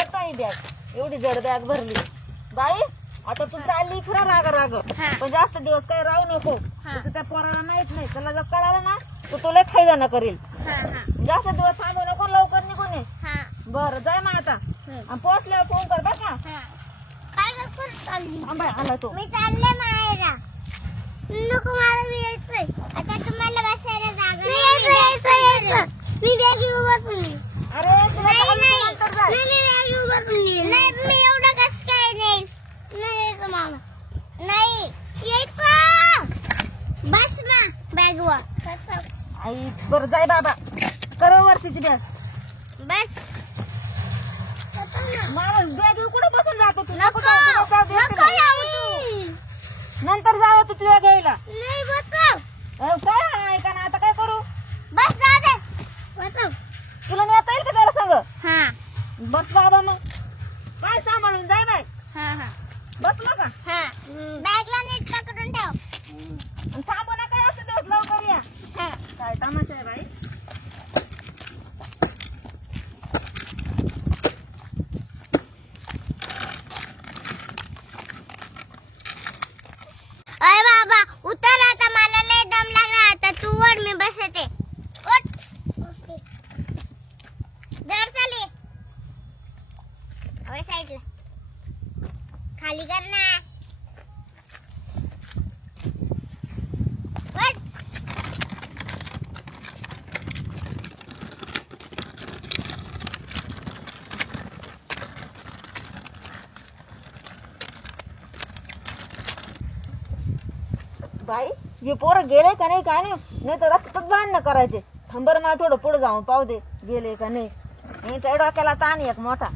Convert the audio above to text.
अगं ही बॅग एवढी जड बॅग भरली बाई. आता तू चालली खरं राग राग पण जास्त दिवस काही राहू नको. त्या पोराला माहित नाही, त्याला जर कळालं ना तर तुला खायला करेल. जास्त दिवस थांबू नको, लवकर निघून ये. बरं जाय मग आता. पोहोचल्यावर फोन कर बरं का. आला तो. मी चालले माहेरा. नको मला यायचंय. आता तुम्हाला बसायला जागा नाही. मी बॅग घेऊन बसून. अरे नाही बॅग घेऊन बसून. नाही मी एवढं कसं काय नाही. नाही यायचं मला. नाही यायचं. बस ना बॅगवर. आई बरं जाय बाबा. कर वरतीची बॅग. बस माणूस बॅग कुठे बसून जातो तू. नको जाऊ तू. नंतर जावं तू तुला घ्यायला. नाही बसव. काय ऐका ना आता काय करू. बस जाऊ दे. बसव. तुला नेता येईल का त्याला सांग. हा बस बाबा मग काय सांभाळून जाय बाय. बस नका. बॅगला नीट पकडून ठेव. थांबू नका असं दिवस लवकर या. काय तमाशा आहे बाई. अय बाबा उतर आता. मला लय दम लागला. आता तू ओढ मी बसते. ओढ. धर चाली. अरे साईडला खाली कर ना. ओढ. बाई हे पोरं गेले का नाही काय नाही तर रक्तच भांडणं करायचे. थांबर मला थोडं पुढे जाऊन पाहू दे गेले का नाही. डोक्याला ताण एक मोठा.